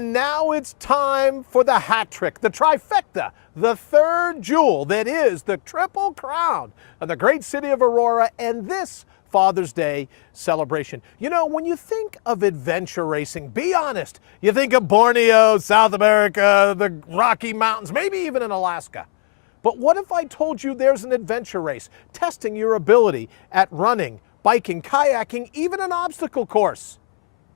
And now it's time for the hat trick, the trifecta, the third jewel that is the Triple Crown of the great city of Aurora and this Father's Day celebration. You know, when you think of adventure racing, be honest, you think of Borneo, South America, the Rocky Mountains, maybe even in Alaska. But what if I told you there's an adventure race testing your ability at running, biking, kayaking, even an obstacle course?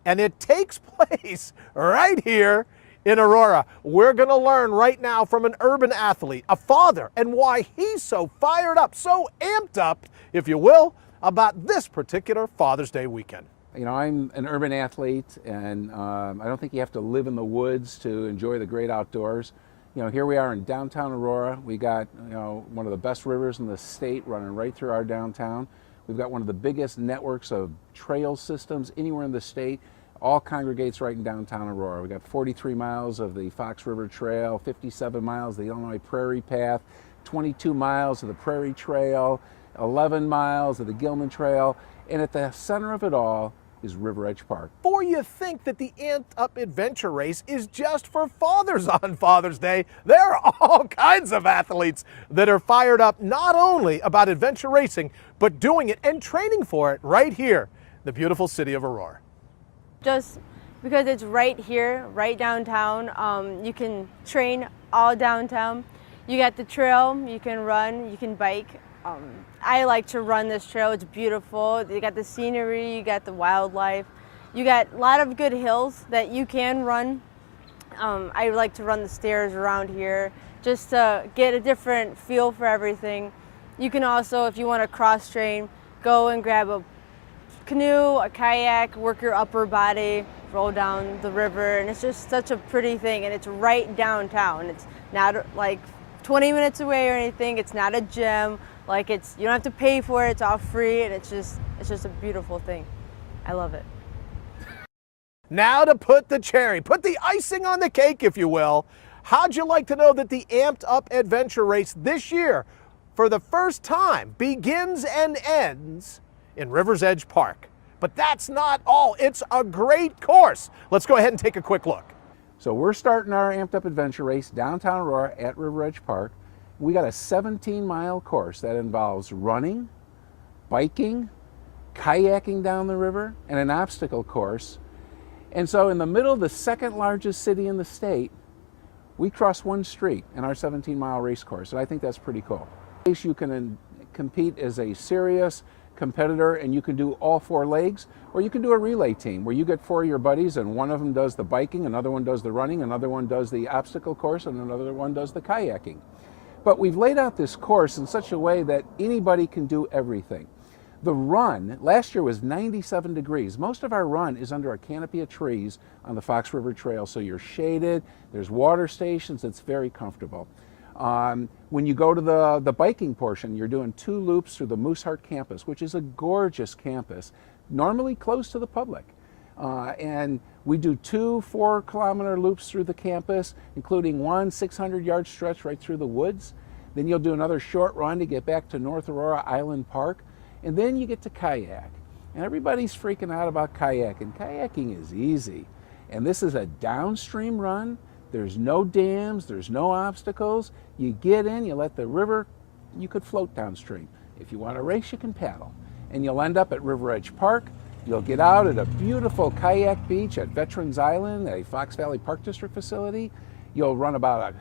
And it takes place right here in Aurora. We're going to learn right now from an urban athlete, a father, and why he's so fired up, so amped up, if you will, about this particular Father's Day weekend. You know, I'm an urban athlete, and I don't think you have to live in the woods to enjoy the great outdoors. You know, here we are in downtown Aurora. We got, you know, one of the best rivers in the state running right through our downtown. We've got one of the biggest networks of trail systems anywhere in the state. All congregates right in downtown Aurora. We've got 43 miles of the Fox River Trail, 57 miles of the Illinois Prairie Path, 22 miles of the Prairie Trail, 11 miles of the Gilman Trail, and at the center of it all is River Edge Park. Before you think that the amped up adventure race is just for fathers on Father's Day, there are all kinds of athletes that are fired up not only about adventure racing, but doing it and training for it right here, the beautiful city of Aurora. Just because it's right here, right downtown, you can train all downtown. You got the trail, you can run, you can bike. I like to run this trail, it's beautiful. You got the scenery, you got the wildlife. You got a lot of good hills that you can run. I like to run the stairs around here just to get a different feel for everything. You can also, if you want to cross train, go and grab a canoe, a kayak, work your upper body, roll down the river, and it's just such a pretty thing, and it's right downtown. It's not like 20 minutes away or anything. It's not a gym. Like you don't have to pay for it. It's all free, and it's just a beautiful thing. I love it. Now to put the cherry, put the icing on the cake, if you will. How'd you like to know that the amped up adventure race this year, for the first time, begins and ends in River's Edge Park? But that's not all. It's a great course. Let's go ahead and take a quick look. So we're starting our amped up adventure race downtown Aurora at River Edge Park. We got a 17-mile course that involves running, biking, kayaking down the river, and an obstacle course. And so in the middle of the second largest city in the state, we cross one street in our 17-mile race course, and I think that's pretty cool. You can compete as a serious competitor, and you can do all four legs, or you can do a relay team where you get four of your buddies and one of them does the biking, another one does the running, another one does the obstacle course, and another one does the kayaking. But we've laid out this course in such a way that anybody can do everything. The run, last year was 97 degrees. Most of our run is under a canopy of trees on the Fox River Trail, so you're shaded, there's water stations, it's very comfortable. When you go to the biking portion, you're doing 2 loops through the Mooseheart campus, which is a gorgeous campus, normally closed to the public. And we do 2 4-kilometer loops through the campus, including one 600-yard stretch right through the woods. Then you'll do another short run to get back to North Aurora Island Park. And then you get to kayak. And everybody's freaking out about kayaking. Kayaking is easy. And this is a downstream run. There's no dams, there's no obstacles. You get in, you let the river, you could float downstream. If you want to race, you can paddle. And you'll end up at River Edge Park. You'll get out at a beautiful kayak beach at Veterans Island, a Fox Valley Park District facility. You'll run about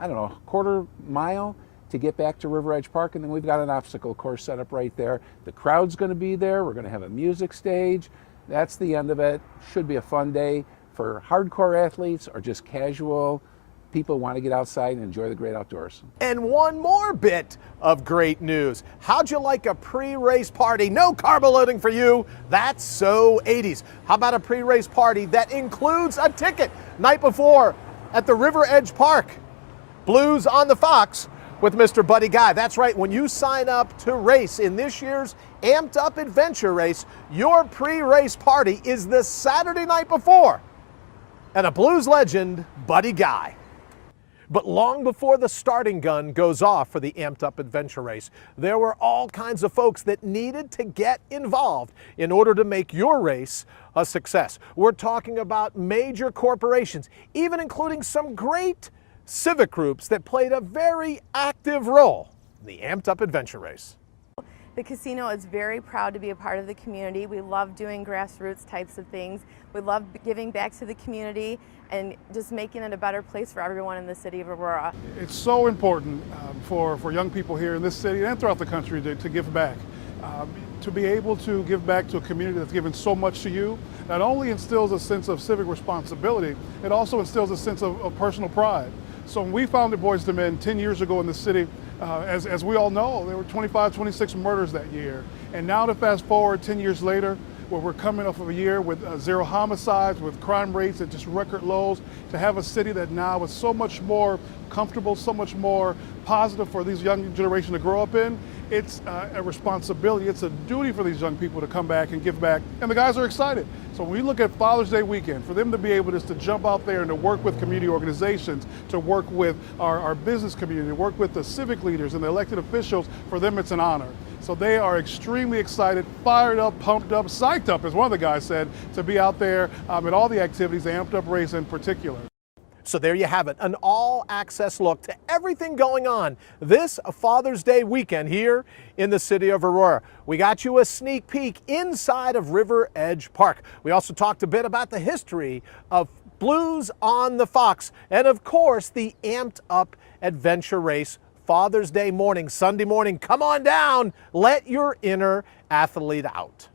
a quarter mile to get back to River Edge Park, and then we've got an obstacle course set up right there. The crowd's going to be there. We're going to have a music stage. That's the end of it. Should be a fun day for hardcore athletes or just casual people who want to get outside and enjoy the great outdoors. And one more bit of great news. How'd you like a pre-race party? No carbo loading for you. That's so 80s. How about a pre-race party that includes a ticket night before at the River Edge Park? Blues on the Fox with Mr. Buddy Guy. That's right, when you sign up to race in this year's Amped Up Adventure Race, your pre-race party is the Saturday night before. And a blues legend, Buddy Guy. But long before the starting gun goes off for the Amped Up Adventure Race, there were all kinds of folks that needed to get involved in order to make your race a success. We're talking about major corporations, even including some great civic groups that played a very active role in the Amped Up Adventure Race. The casino is very proud to be a part of the community. We love doing grassroots types of things. We love giving back to the community and just making it a better place for everyone in the city of Aurora. It's so important for young people here in this city and throughout the country to give back. To be able to give back to a community that's given so much to you, not only instills a sense of civic responsibility, it also instills a sense of personal pride. So when we founded Boys to Men 10 years ago in the city, as we all know, there were 25, 26 murders that year. And now to fast forward 10 years later, where we're coming off of a year with 0 homicides, with crime rates at just record lows, to have a city that now is so much more comfortable, so much more positive for these young generation to grow up in, it's a responsibility, it's a duty for these young people to come back and give back. And the guys are excited. So when we look at Father's Day weekend, for them to be able just to jump out there and to work with community organizations, to work with our business community, to work with the civic leaders and the elected officials, for them it's an honor. So they are extremely excited, fired up, pumped up, psyched up, as one of the guys said, to be out there at all the activities, the Amped Up Race in particular. So there you have it, an all-access look to everything going on this Father's Day weekend here in the city of Aurora. We got you a sneak peek inside of River Edge Park. We also talked a bit about the history of Blues on the Fox and, of course, the Amped Up Adventure Race Father's Day morning, Sunday morning. Come on down, let your inner athlete out.